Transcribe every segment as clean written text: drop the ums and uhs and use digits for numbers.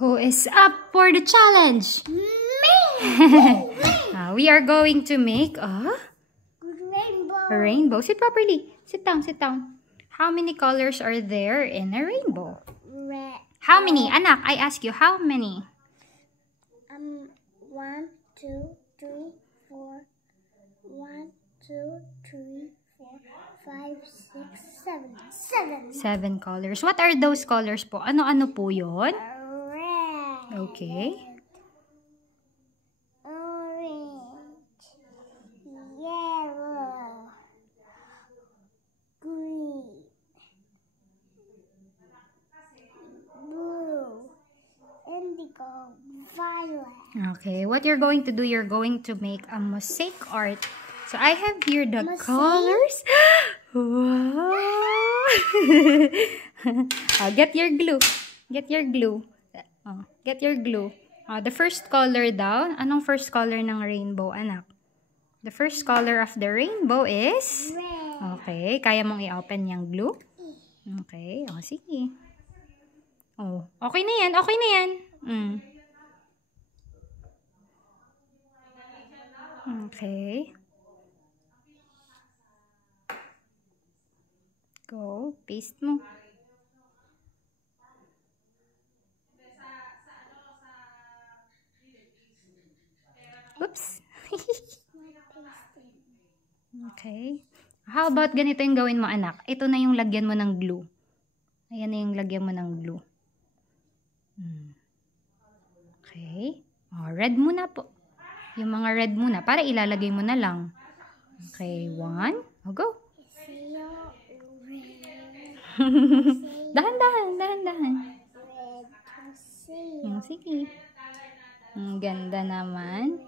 Who is up for the challenge? Me! We are going to make a rainbow. Sit properly. Sit down, sit down. How many colors are there in a rainbow? Red. How many? Anak, I ask you, how many? 1, 2, 3, 4. 1, 2, 3, 4, 5, 6, 7. 7 colors. What are those colors po? Ano-ano po yun? Red. Okay. Orange. Yellow. Green. Blue. Indigo. Violet. Okay, what you're going to do, you're going to make a mosaic art. So I have here the colors. Wow! Get your glue. Get your glue. Get your glue. The first color daw. Anong first color ng rainbow, anak? The first color of the rainbow is? Red. Okay, kaya mong i-open yung glue? Okay, sige. Okay na yan. Okay na yan. Okay. Go. Paste mo. Oops. Okay. How about ganito yung gawin mo, anak? Ito na yung lagyan mo ng glue. Ayan na yung lagyan mo ng glue. Okay. Red muna po. Yung mga red muna. Para ilalagay mo na lang. Okay. 1. Go. Dahan-dahan. Sige. Ang ganda naman.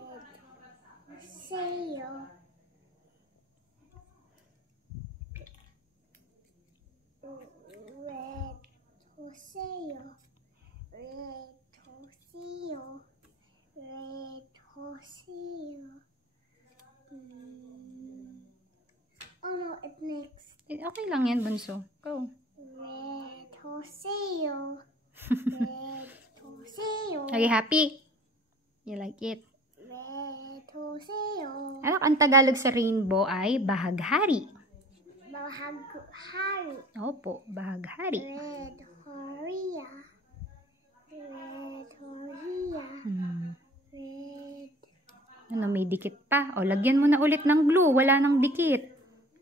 Oh no, it next. Okay lang yan, bunso. Go. Red Hoseo. Red Hoseo. Are you happy? You like it? Red Hoseo. Anak, ang Tagalog sa rainbow ay bahaghari. Bahaghari. Opo, bahaghari. Red Horia. Red Horia. Red. Ano, may dikit pa. Lagyan mo na ulit ng glue. Wala nang dikit.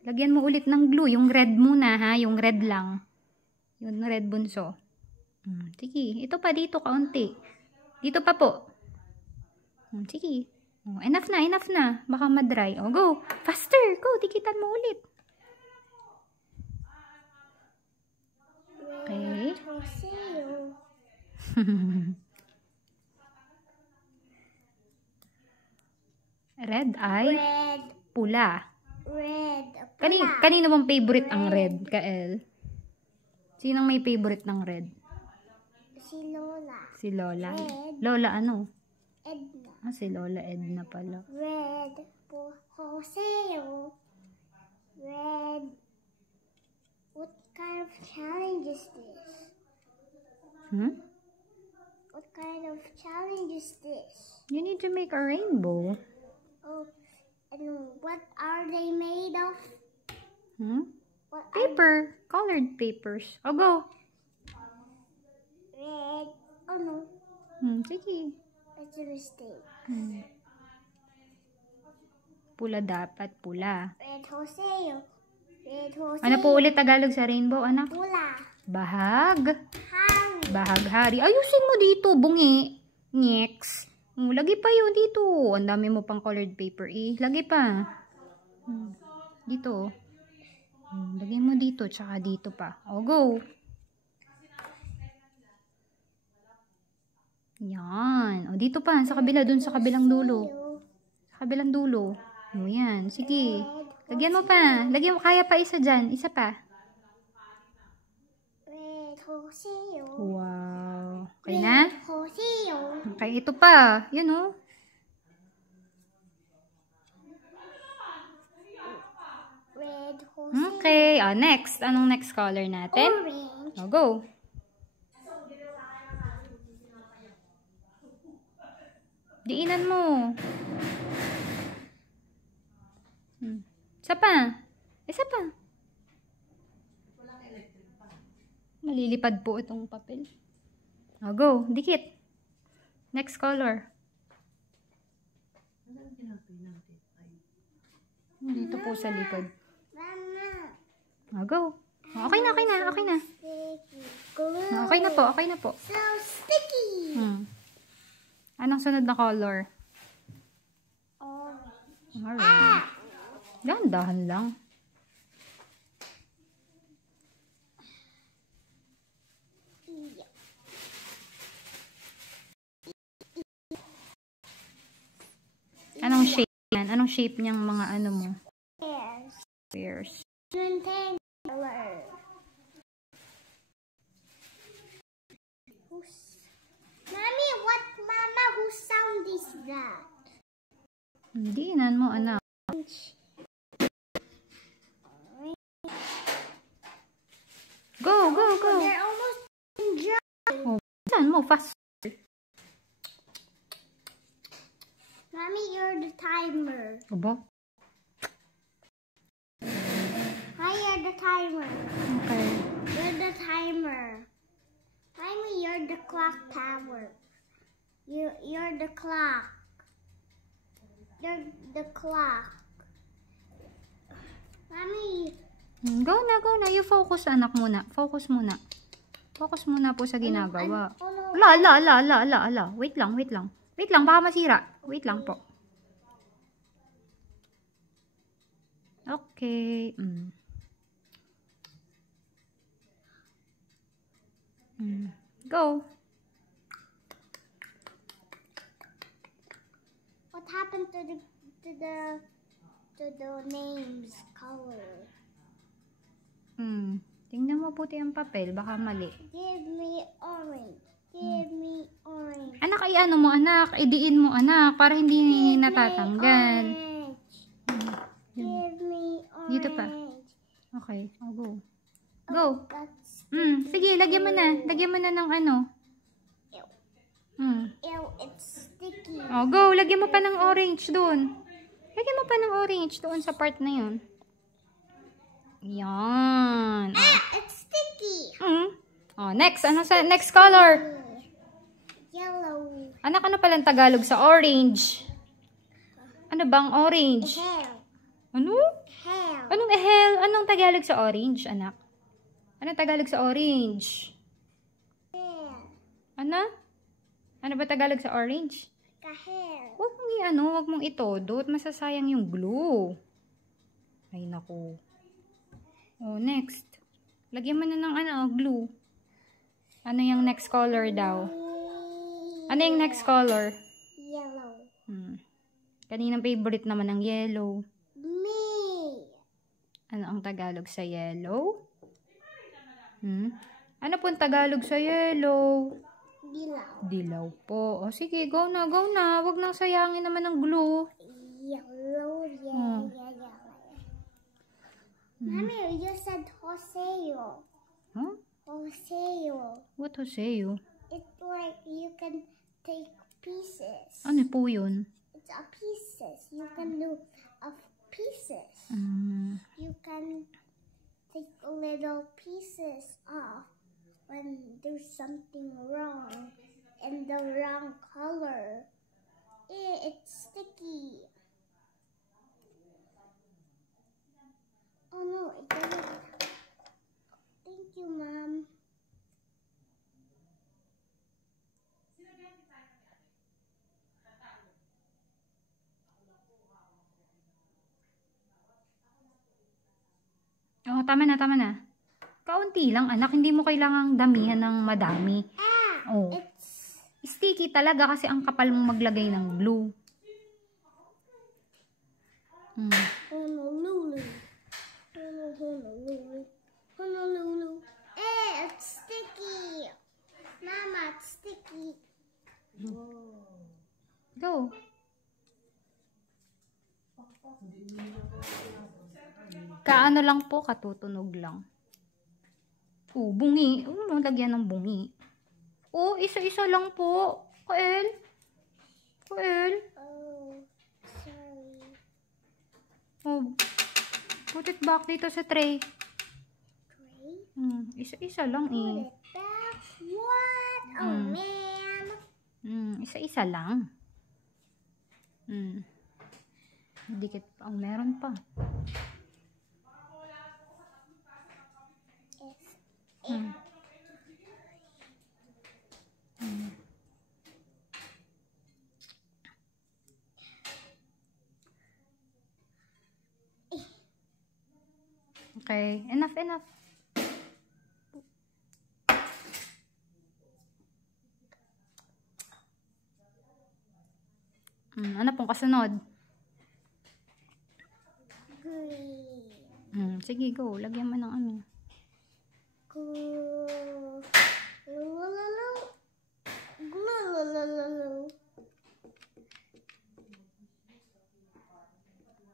Lagyan mo ulit ng glue. Yung red muna, ha? Yung red lang. Yung red bunso. Sige. Ito pa dito, kaunti. Dito pa po. Sige. Enough na. Baka madry. Go. Faster. Go. Dikitan mo ulit. Okay. Red ay pula. Red. Kanino bang favorite ang red, Kael? Sinong may favorite ng red? Si Lola. Si Lola. Red. Lola ano? Edna. Si Lola Edna pala. Red Hoseo. Red. What kind of challenge is this? What kind of challenge is this? You need to make a rainbow. And what are they made of? Paper. Colored papers. Go. Red. Oh no. Sige. That's a mistake. Pula dapat. Pula. Red Hoseo. Red Hoseo. Ano po ulit Tagalog sa rainbow, anak? Pula. Bahaghari. Ayusin mo dito, bungi. Next. Lagi pa yun dito. Ang dami mo pang colored paper. Lagi pa. Dito. Lagay mo dito, tsaka dito pa. Go. Yan. Dito pa, sa kabila, dun sa kabilang dulo. Sa kabilang dulo. Yan. Sige. Lagyan mo pa. Lagyan mo, kaya pa isa dyan. Isa pa. Red Hoseo. Wow. Okay na? Red Hoseo. Okay, ito pa. Yun o. Red Hoseo. Okay. Next. Anong next color natin? Orange. Go. Diinan mo. Isa pa. Isa pa. Malilipad po itong papel. O, go. Dikit. Next color. Dito po sa likod. Mama. O, go. O, okay na, okay na, okay na. Sticky glue. O, okay na po, okay na po. So sticky. Anong sunod na color? Orange. Alright. Dahan-dahan lang. Yeah. Anong shape yan? Anong shape niyang mga ano mo? Yes. Squares. Rectangular. Mommy, what mama? Whose sound is that? Diinan mo, anak. Go, go, go. They're almost dry. Saan mo? Fast. Mommy, you're the timer. Aba? Hi, you're the timer. Okay. You're the timer. Mommy, you're the clock tower. You're the clock. You're the clock. Mommy. Go na, go na. You focus, anak muna. Focus muna. Focus muna po sa ginagawa. Oh no. Ala. Wait lang. Wait lang, baka masira. Wait lang po. Okay. Go. What happened to the names color? Tingnan mo puti ang papel, baka mali. Give me orange. Give me orange. Anak, ay ano mo anak, idiin mo anak, para hindi natatanggal. Give me orange. Dito pa. Okay, I'll go. Go. That's Sige, lagyan mo na. Lagyan mo na ng ano. ew, it's sticky. Oh, go. Lagyan mo pa ng orange doon. Lagyan mo pa ng orange doon sa part na yun. Yan. It's sticky. Oh, next. Ano sa next color? Yellow. Anak, ano palang Tagalog sa orange? Ano bang orange? Hell. Ano? Hell. Anong ehel? Anong Tagalog sa orange, anak? Anong Tagalog sa orange? Hell. Ano? Ano ba Tagalog sa orange? Kahel. Huwag mong huwag mong itodot. Masasayang yung glue. Ay, naku. Oh, next. Lagyan mo na ng glue. Ano yung next color daw? Ano yung next color? Yellow. Kaninang favorite naman ng yellow. Me. Ano ang Tagalog sa yellow? Ano po ang Tagalog sa yellow? Dilaw. Dilaw po. O sige, go na, go na. Huwag nang sayangin naman ng glue. Yellow. Yeah. Mommy, you said Joseo. Huh? Joseo. What Joseo? It's like you can take pieces. Ano po yun? It's a pieces. You can do of pieces. You can take little pieces off when there's something wrong in the wrong color. It's sticky. Oh no, it doesn't. Thank you, Mom. Oh, tama na. Kaunti lang, anak. Hindi mo kailangang damihan ng madami. Oh. It's Sticky talaga kasi ang kapal mong maglagay ng glue. Honolulu. Honolulu. Honolulu. It's sticky. Mama, it's sticky. Go. Kaano lang po, katutunog lang. Oh, bungi. Lagyan ng bungi. Oh, isa-isa lang po. Kael. Well, Oh, sorry. oh, put it back dito sa tray. Great. Isa-isa lang Put eh. it back. What? Oh, man. Isa-isa lang. Dikit pa. Oh, meron pa. Okay, enough. Ano pong kasunod? Green. Sige, go. Lagyan mo ng ano. Glue. Glue.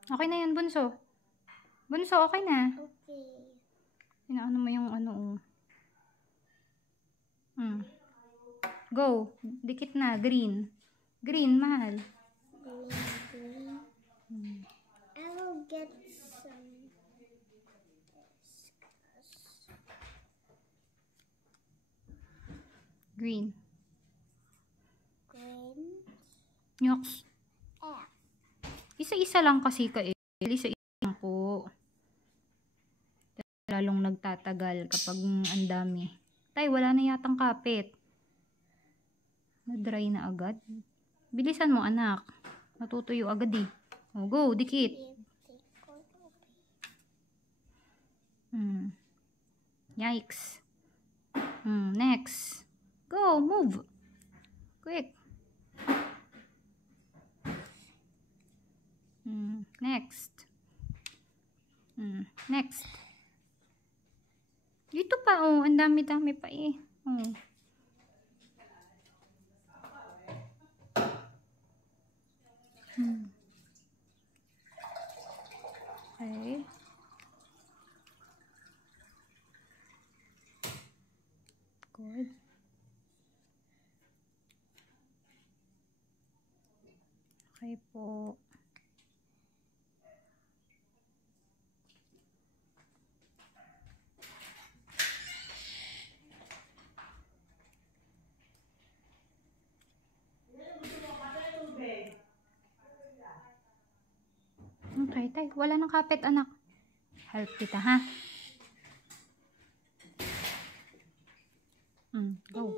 Okay na yan, bunso. Bunso, okay na. Okay. Inaano mo yung ano, Go. Dikit na. Green. Green, mahal. Green. I will get some. Green. Green. Yoks. F. Isa-isa lang kasi ka eh. Isa-isa lang po. Lalong nagtatagal kapag ang dami. Tay, wala na yatang kapit. Na-dry na agad. Bilisan mo, anak. Natutuyo agad eh. Oh, go, dikit. Yikes. Next. Go, move. Quick. Next. Next. Dito pa, oh. Ang dami-dami pa eh. Oh. Okay. Good. Okay po. Okay, tay. Wala nang kapit, anak. Help kita, ha? Go.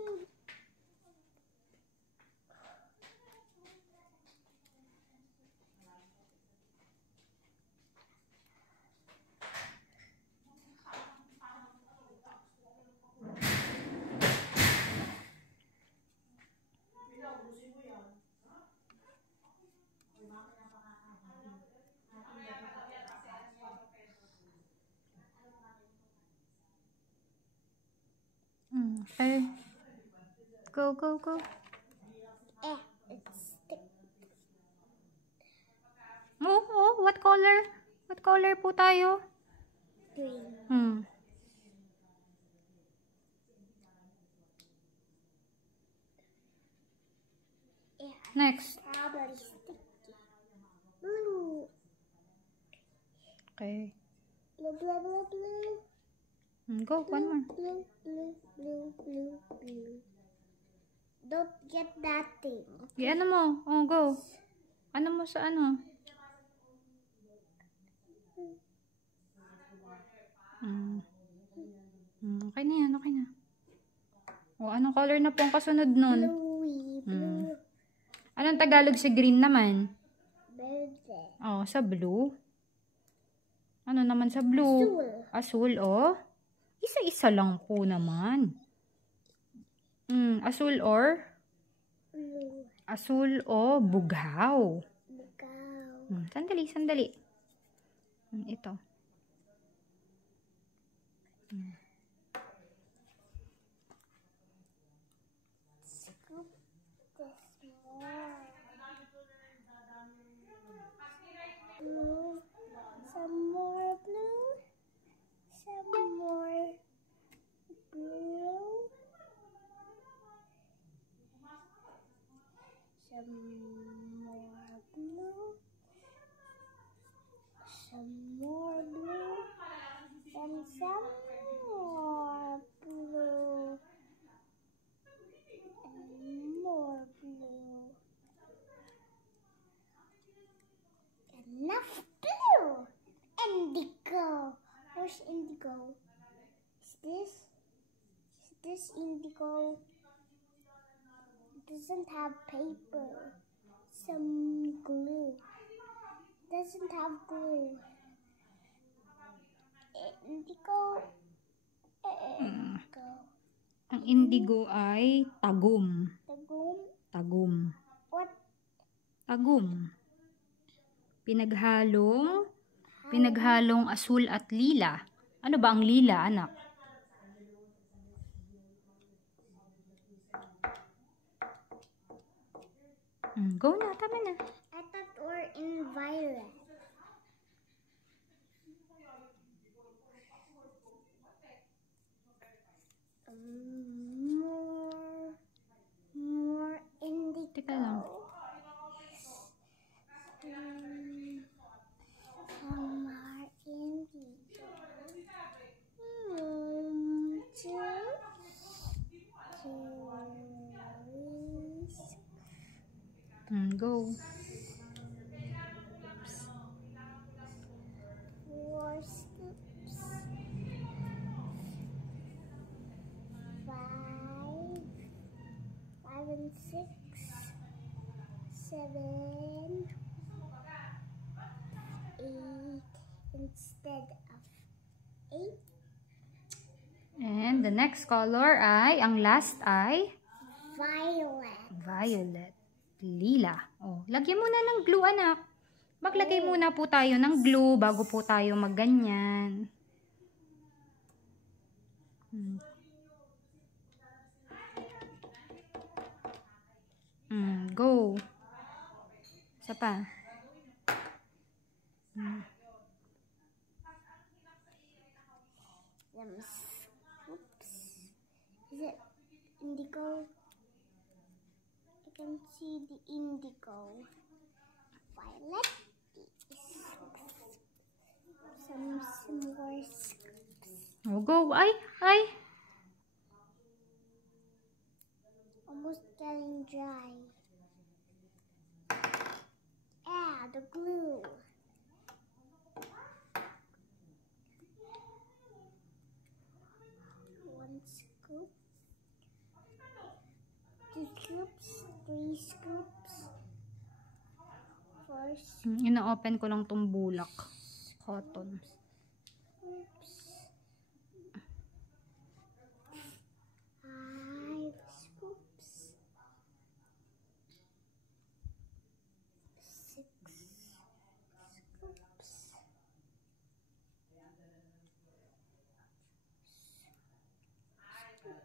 Okay. Go. It's stick. Oh, what color? What color po tayo? Green. Next. Probably sticky. Blue. Okay. Blue. Go, one more. Blue. Don't get that thing. Ano mo? Oh, go. Ano mo sa ano? Okay na yan, okay na. O, anong color na po ang kasunod nun? Blue. Anong Tagalog sa green naman? Verde. Oh, sa blue. Ano naman sa blue? Asul, oh. Isa-isa lang po naman. Asul or? Blue. Asul o bughaw. Bugaw. Sandali. Ito. Scoop this more. Blue. Some more blue. Some more blue. Some Where's indigo? Is this indigo? It doesn't have paper. Some glue. Doesn't have glue. Indigo. Indigo. Ang indigo ay tagum. Tagum. Tagum. What? Tagum. Pinaghalong asul at lila. Ano ba ang lila, anak? Go na, tama na. I thought we're in violet. More indigo. Teka lang. More indigo. Go. 4 scoops. 5 and 6, 7, 8 instead of 8. And the next color ay, ang last ay Violet. violet. Lila. Oh, lagyan muna ng glue, anak. Maglagay muna po tayo ng glue bago po tayo magganyan. Go. Isa pa. Oops. Is it indigo? I can see the indigo. Violet. Some more scoops. Oh, go. Ay. Almost getting dry. The glue. 1 scoop. 2 scoops. 3 scoops. 4 scoops. Ina-open ko lang tong bulak. Cotton. Oops. 5 scoops. 6 scoops.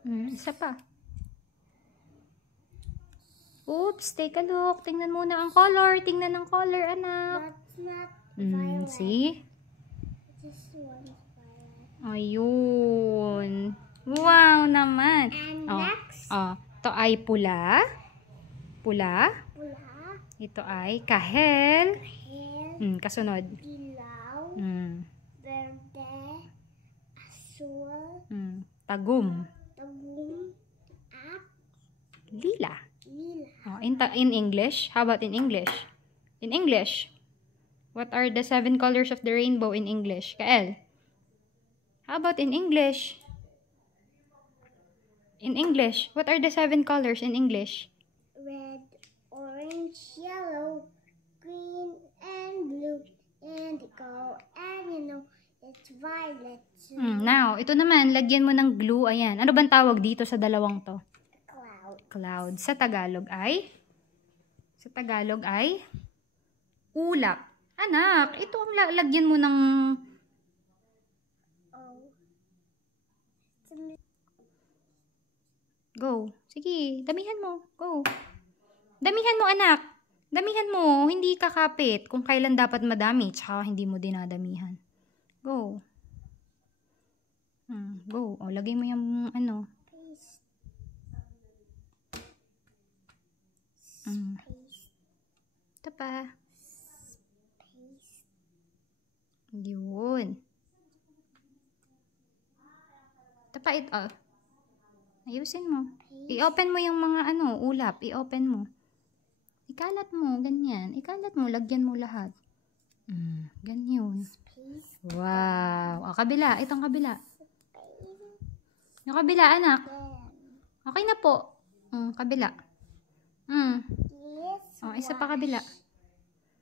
Isa pa. Oops, take a look. Tingnan muna ang color. Tingnan ang color, anak. That's not violet. See? This one's violet. Ayun. Wow naman. And next, Ito ay pula. Pula. pula, Ito ay kahel. hair, Kasunod. dilaw, verde, azul, Tagum. tagum, at Lila. lila. In English? How about in English? In English. What are the 7 colors of the rainbow in English? Kael? How about in English? In English, what are the 7 colors in English? Red, orange, yellow, green, and blue, indigo, and it's violet. Now, ito naman, lagyan mo ng glue. Ayan. Ano bang tawag dito sa dalawang to? Cloud. Cloud. Sa Tagalog ay ulap. Anak, ito ang lagyan mo ng go. Sige, damihan mo. Go. Damihan mo, anak. Damihan mo. Hindi kakapit kung kailan dapat madami. Tsaka hindi mo dinadamihan. Go. Go. O, lagay mo yung ano. Paste. Ito pa. Paste. Yun. Ito pa ito. Ayusin mo. I-open mo yung mga ulap. I-open mo. Ikalat mo. Ganyan. Ikalat mo. Lagyan mo lahat. Ganyan. This Wow. O, kabila. Itong kabila. Yung kabila, anak. then Okay na po. Kabila. this O, isa pa kabila.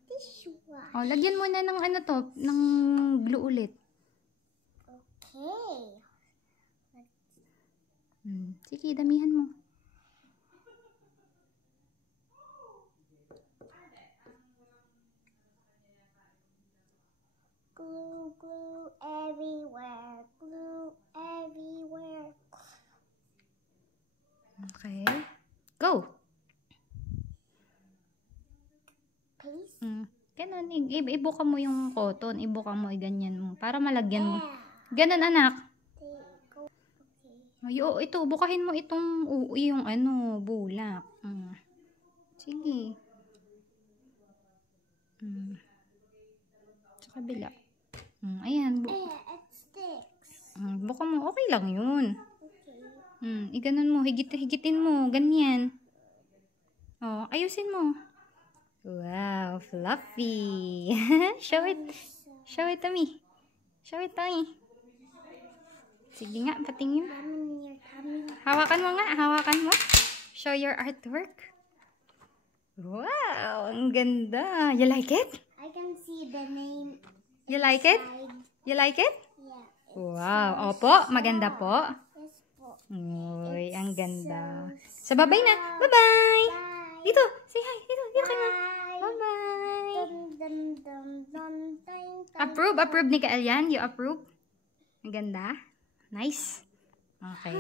this one. O, lagyan mo na ng ano to, ng glue ulit. Okay. Sige, damihan mo. Glue, glue everywhere. Glue everywhere. Okay. Go! Paste. Ganun, ibuka mo yung cotton. Ibuka mo, ganyan mo. Para malagyan mo. Yeah. Ganun, anak. Go. Okay. Ay, oo, ito. Bukahin mo itong, yung ano, bulak. Sige. Sa kabila. Ayan. It sticks. Buka mo. Okay lang yun. Okay. Iganon mo. Higitin mo. Ganyan. Oh, ayusin mo. Wow, fluffy. Show it. Show it to me. Show it to me. Sige nga, patingin. Tummy, your tummy. Hawakan mo nga. Hawakan mo. Show your artwork. Wow, ang ganda. You like it? I can see the name. You like it? Inside. You like it? Yeah. Wow. Opo, maganda po. Yes po. Uy, ang ganda. So So, bye-bye na. Bye-bye. Bye. Dito. Say hi. Dito. Dito ka na. Bye. Bye-bye. Dun, dun, dun, dun, dun, dun. Approve. Approve ni Kael yan. You approve? Ang ganda. Nice. Okay.